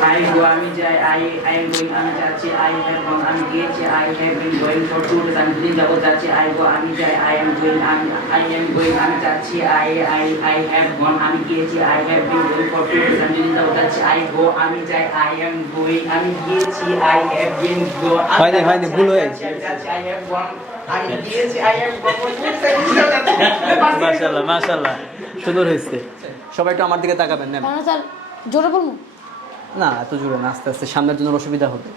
I go, আমি যাই, I am going, আমি যাচ্ছি, I have gone, আমি গিয়েছি, I have been going for 2 days, আমি দুদিন যাবত যাচ্ছি, I go, আমি যাই, I am going, আমি যাচ্ছি, I have gone, আমি গিয়েছি, I have been going for 2 days, আমি দুদিন যাবত যাচ্ছি, I go, আমি যাই, I am going, আমি গিয়েছি, I have been gone, হয়নি ভুল হয়েছে। I have gone, আমি গিয়েছি, I have gone for 2 days। মাশাআল্লাহ মাশাআল্লাহ, সুন্দর হয়েছে। সবাই একটু আমার দিকে তাকাবেন না। স্যার জোরে বলবো না, এত জোরে না, আস্তে আস্তে, সামনের জন্য অসুবিধা হবে।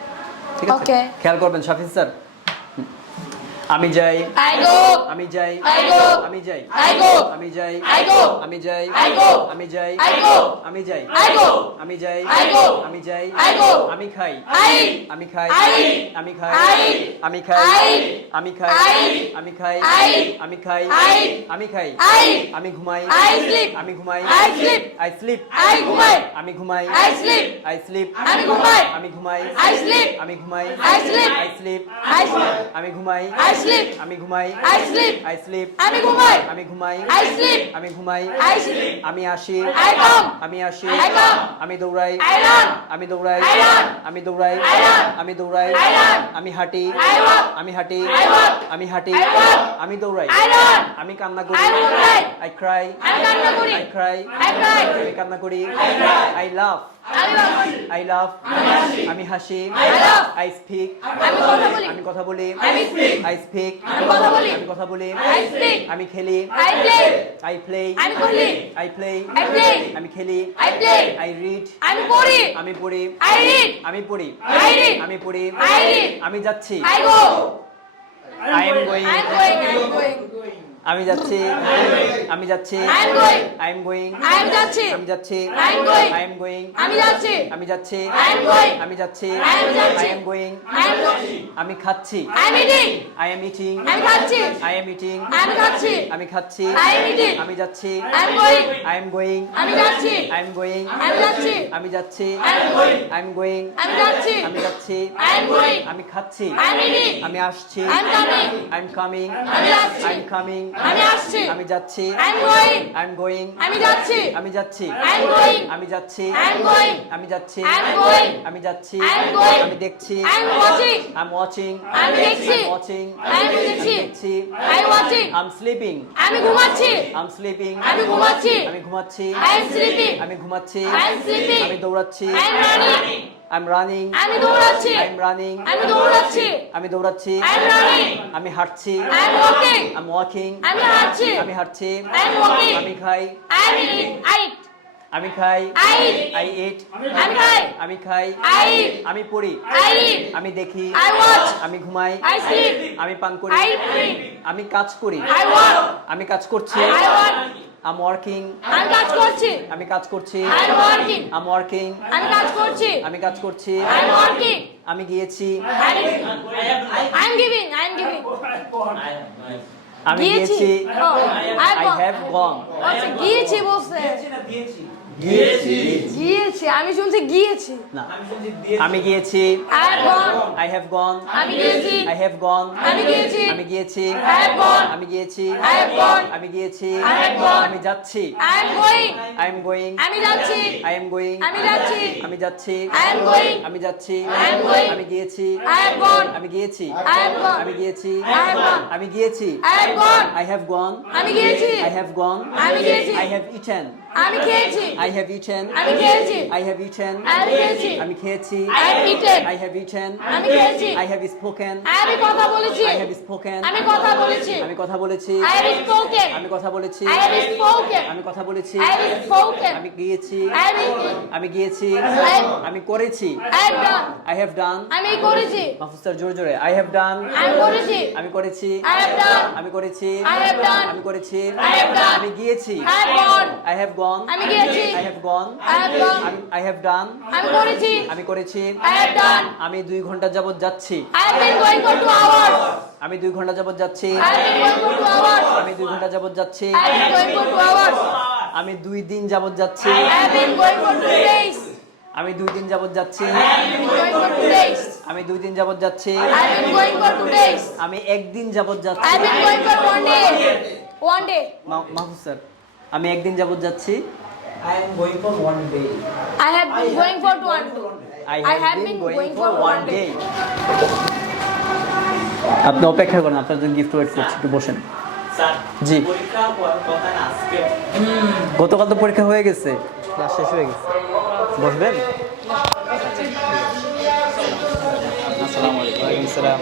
ঠিক আছে, ওকে। খেয়াল করবেন শাফিজ স্যার। আমি যাই, I go, আমি যাই, I go, আমি যাই, I go, আমি যাই, I go, আমি যাই, I go, আমি যাই, I go, আমি যাই, I go, আমি যাই, I go, আমি যাই, I go, আমি খাই, I, আমি খাই, I, আমি খাই, I, আমি খাই, I, আমি খাই, I, আমি খাই, I, আমি খাই, I, আমি খাই, I, আমি ঘুমাই, I sleep, আমি ঘুমাই, I sleep, I sleep, I ঘুমাই, আমি ঘুমাই, I sleep, I sleep, আমি ঘুমাই, আমি ঘুমাই, I sleep, আমি ঘুমাই, I sleep, I sleep, I sleep, আমি ঘুমাই, I sleep, আমি ঘুমাই, I sleep, I sleep, আমি ঘুমাই, আমি ঘুমাই, I sleep, আমি ঘুমাই, I sleep, আমি আসি, I come, আমি আসি, I come, আমি দৌড়াই, I run, আমি দৌড়াই, I run, আমি দৌড়াই, I run, আমি দৌড়াই, I run, আমি হাঁটি, I walk, আমি হাঁটি, I walk, আমি হাঁটি, I walk, আমি দৌড়াই, I run, আমি কান্না করি, I cry, I cry, আমি কান্না করি, I cry, I cry, আমি কান্না করি, I cry, I laugh, আমি বাবা, I laugh, আমি হাসি, I laugh, I speak, আমি কথা বলি, আমি কথা বলি, আমি speak, I speak, আমি কথা বলি, আমি কথা বলি, I speak, আমি খেলি, I play, I play, আমি খেলি, I play, I play, আমি খেলি, I play, I read, আমি পড়ি, আমি পড়ি, I read, আমি পড়ি, I read, আমি পড়ি, I read, আমি যাচ্ছি, I go, I am going, I'm going, I'm going, আমি যাচ্ছি, আমি যাচ্ছি, I'm going, I am going, I'm যাচ্ছি, আমি যাচ্ছি, I'm going, I am going, আমি যাচ্ছি, আমি যাচ্ছি, I'm going, আমি যাচ্ছি, I'm যাচ্ছি, I am going, I'm going, আমি খাচ্ছি, I'm eating, I am eating, আমি খাচ্ছি, I am eating, আমি খাচ্ছি, আমি খাচ্ছি, I am eating, আমি যাচ্ছি, I'm going, I am going, আমি যাচ্ছি, I am going, আমি যাচ্ছি, আমি যাচ্ছি, I'm going, I am going, আমি যাচ্ছি, আমি যাচ্ছি, I'm going, আমি খাচ্ছি, I'm eating, আমি আসছি, I'm coming, I'm coming, আমি যাচ্ছি, I'm coming, আমি আসছি, আমি যাচ্ছি, I'm going, I'm going, আমি যাচ্ছি, আমি যাচ্ছি, I'm going, আমি যাচ্ছি, I'm going, আমি যাচ্ছি, I'm going, আমি যাচ্ছি, I'm going, আমি দেখছি, I'm watching, I'm watching, আমি দেখছি, I'm watching, আমি দেখছি, দেখছি, I'm watching, I'm sleeping, আমি ঘুমাচ্ছি, I'm sleeping, আমি ঘুমাচ্ছি, আমি ঘুমাচ্ছি, I'm sleeping, আমি ঘুমাচ্ছি, I'm sleeping, আমি দৌড়াচ্ছি, I'm running, I'm running, আমি দৌড়াচ্ছি, I'm running, আমি দৌড়াচ্ছি, আমি দৌড়াচ্ছি, I'm running, আমি হাঁটছি, I'm walking, I'm walking, আমি হাঁটছি, আমি হাঁটছি, I'm walking, আমি খাই, I'm eating, I eat, আমি খাই, I eat, I eat, আমি খাই, আমি খাই, I eat, আমি পড়ি, I eat, আমি দেখি, I watch, আমি ঘুমাই, I sleep, আমি পান করি, I drink, আমি কাজ করি, I walk, আমি কাজ করছি, I walk, I'm working, আমি কাজ করছি, আমি কাজ করছি, I'm working, I'm working, আমি কাজ করছি, আমি কাজ করছি, I'm working, আমি গিয়েছি, I'm giving, I'm giving, আমি গিয়েছি, গিয়েছি, ও, I have gone, আচ্ছা, গিয়েছি বলছে, গিয়েছি, গিয়েছি, আমি শুনছি গিয়েছি, না, আমি গিয়েছি, I have gone, I have gone, আমি গিয়েছি, I have gone, আমি গিয়েছি, আমি গিয়েছি, I have gone, আমি গিয়েছি, I have gone, আমি গিয়েছি, I have gone, আমি যাচ্ছি, I am going, I am going, আমি যাচ্ছি, I am going, আমি যাচ্ছি, আমি যাচ্ছি, I am going, আমি যাচ্ছি, I am going, আমি গিয়েছি, I have gone, আমি গিয়েছি, I have gone, আমি গিয়েছি, I have gone, আমি গিয়েছি, I have gone, I have gone, আমি গিয়েছি, I have gone, আমি গিয়েছি, I have eaten, আমি খেয়েছি, I have eaten, আমি খেয়েছি, I have eaten, আমি খেয়েছি, আমি খেয়েছি, I have eaten, I have eaten, আমি খেয়েছি, I have spoken, আমি কথা বলেছি, I have spoken, আমি কথা বলেছি, আমি কথা বলেছি, I have spoken, আমি কথা বলেছি, I have spoken, আমি কথা বলেছি, I have spoken, আমি গিয়েছি, I have eaten, আমি গিয়েছি, I আমি করেছি, have done, I have done, আমি করেছি, মাহফুজ স্যার জোরে জোরে, I have done, আমি করেছি, আমি করেছি, I have done, আমি করেছি, I have done, আমি করেছি, I have done, আমি গিয়েছি, I have gone, I have gone, আমি গিয়েছি, I have gone, I have gone, I have done, আমি করেছি, আমি করেছি, I have done, আমি 2 ঘন্টা যাবত যাচ্ছি, I have been going for 2 hours, আমি 2 ঘন্টা যাবত যাচ্ছি, I have been going for 2 hours, আমি 2 ঘন্টা যাবত যাচ্ছি, I have been going for 2 hours, আমি 2 দিন যাবত যাচ্ছি, I have been going for 2 days, আমি 2 দিন যাবত যাচ্ছি, I have been going for 2 days, আমি 2 দিন যাবত যাচ্ছি, I have been going for 2 days, আমি 1 দিন যাবত I যাচ্ছি, have been going for 1 day, 1 day, Mahfuz sir, আমি 1 দিন যাবত যাচ্ছি, I am going for one day. I have been going for one day. I have been going for one day. আপনি অপেক্ষা করেন, আপনার জন্য গিফট ওয়েট করছি, একটু বসেন। স্যার জি। পরীক্ষা হওয়ার কথা না আজকে। গতকাল তো পরীক্ষা হয়ে গেছে, ক্লাস শেষ হয়ে গেছে, বসবেন। আসসালামু আলাইকুম। ওয়ালাইকুম আসসালাম।